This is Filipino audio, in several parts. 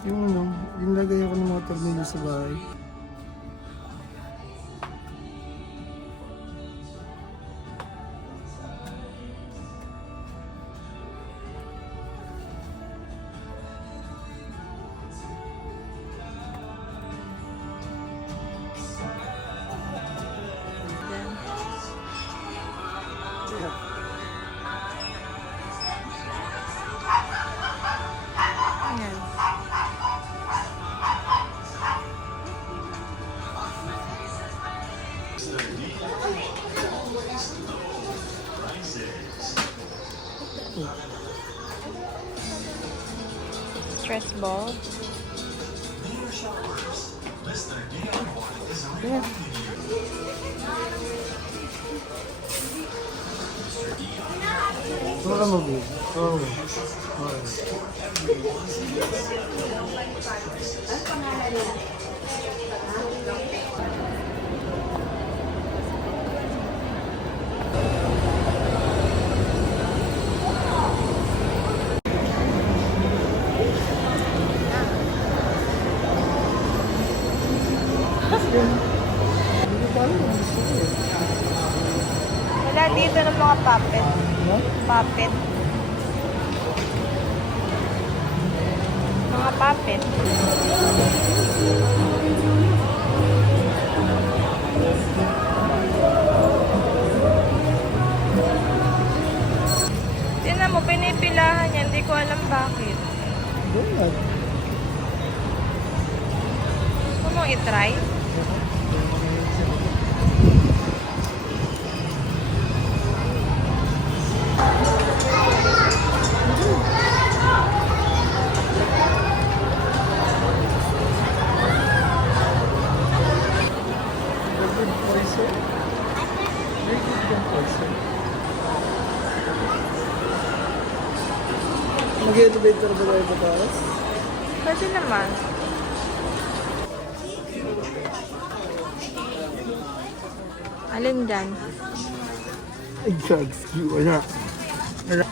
Yung ano, yung lagay ako ng mga tornilyo sa bahay. Stress ball. Yeah. Wala mo, babe. Oo. Wala dito ng mga puppet. Puppet. Mga puppet. Tingnan mo, pinipilahan yan. Hindi ko alam bakit. Donut. Gusto mo i-try? Mag-elevator ba tayo pataas? Kasi naman. Alin dyan? Ay, gags. Wala. Wala.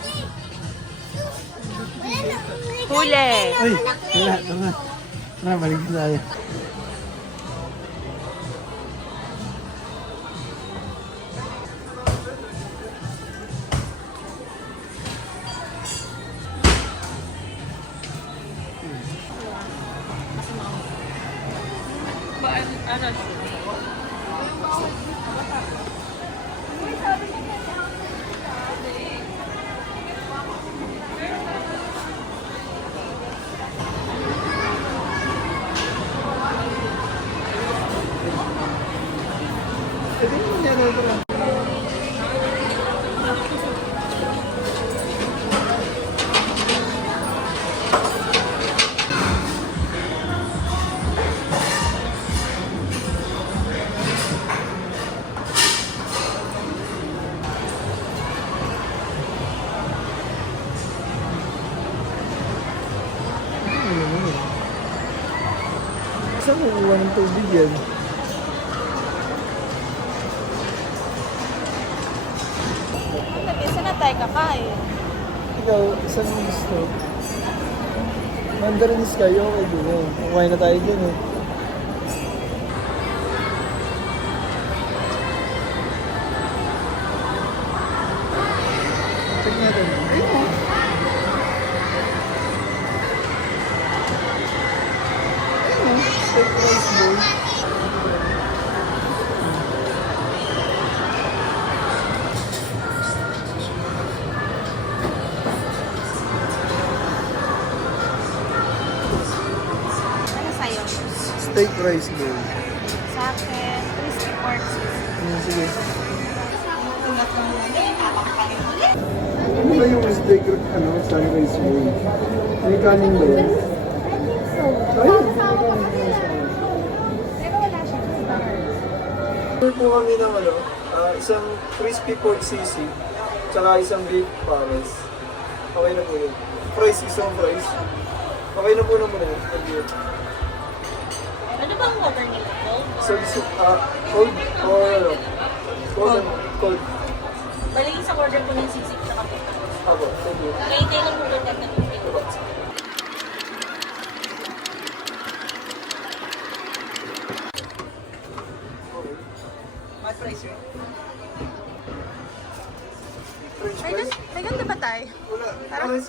Huli! Ay, wala. Tama. Tara, balik tayo. Ano? Pwede mo niya na ito. Saan kukuha ng tubig yan? Saan na tayo kakain? Ikaw, saan mo gusto? Mandarin Sky, okay din eh. Kumain na tayo dyan eh. Check natin. Ayun o. Ayun o. Steak rice bowl. Ano sa'yo? Steak rice bowl. Sa akin, crispy pork Sige. Ano ba yung steak rice bowl? May kanin ba yan? Ayun. Pero wala siya. Order po kami ng isang crispy pork sisig, tsaka isang beef pares. Okay na po yun. Fries, isang fries. Okay na po na muna yun. Ano bang order nila? Cold or ano? Cold. Balik sa order ko ng sisig sa kapit. Ako, thank you. Kaya tayo lang order na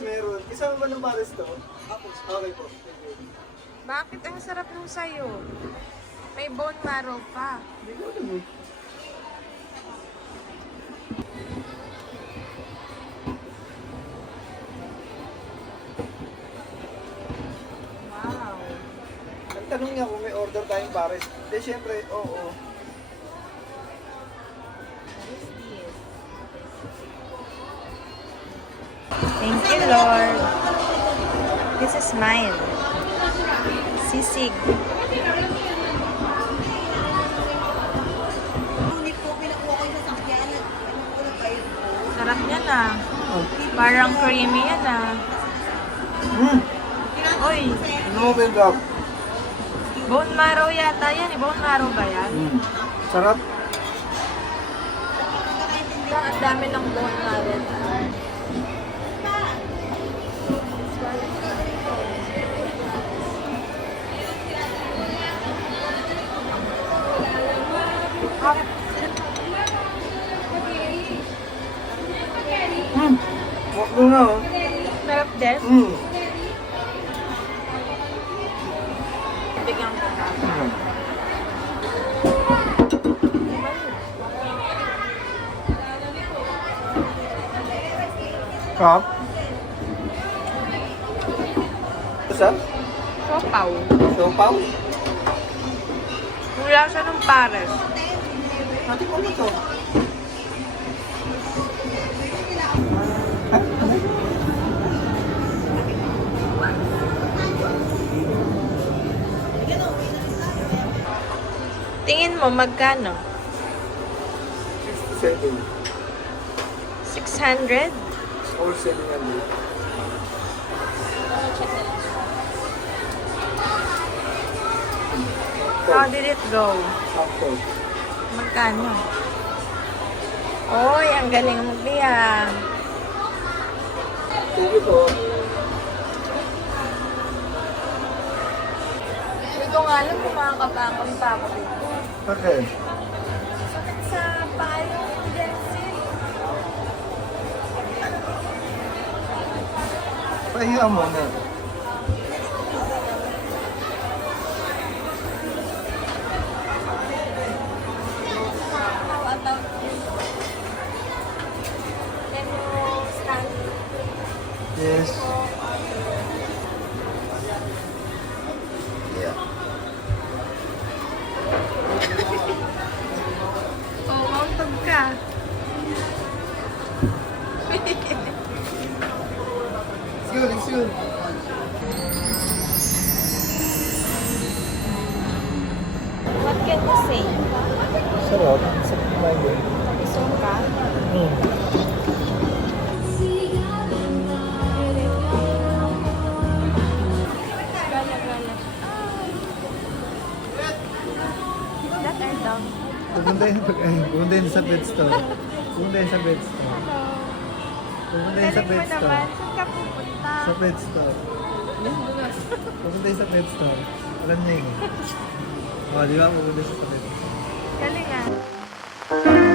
meron. Isang ba ng pares to? Okay po. Thank you. Bakit ang sarap nung sayo? May bone marrow pa. Hindi ko alam eh. Wow. Ang tanong niya kung may order tayong pares. Hindi, syempre, oo. What is this? Thank you, Lord. This is mine. Sisig. Ngunit po, pinakuha ko yung sasakyan at ano ko na kayo po. Sarap yan ah. Parang creamy yan ah. Uy, Ano mo ba yung drop? bone marrow yata yan. Bone marrow ba yan? Sarap. Ang dami ng bone marrow. Wak mo na oh. Sarap din. Mm. Bigyan ko ka. Sarap. Sarap? Sopaw. Siopaw? Yung lasa ng pares. Ate ko na to. Tingin mo magkano? 67 600? or 700. How did it go? Sakto. Magkano? Oy, ang galing mo, Bia. Thank you po. Hindi ko nga alam kung makakapakam pa ako dito. Okay. Sakit sa payo, Jensen. Pahinga mo na. How about you? Can you stand? Yes. Yeah. Oh, mauntog ka. Let's go, let's go. What can you say? Sarap. Sarap na yun. Isong ka? Gala, gala. That are dog. Pumunta yun sa pet store. Pumunta yun sa pet store. Hello. Pumunta yun sa Galing mo pet store. naman. Saan ka pupunta? Sa pet store. Pupunta yun sa pet store. Alam niya yun. Oh, di ba? Pupunta siya sa pet store. Galing ah.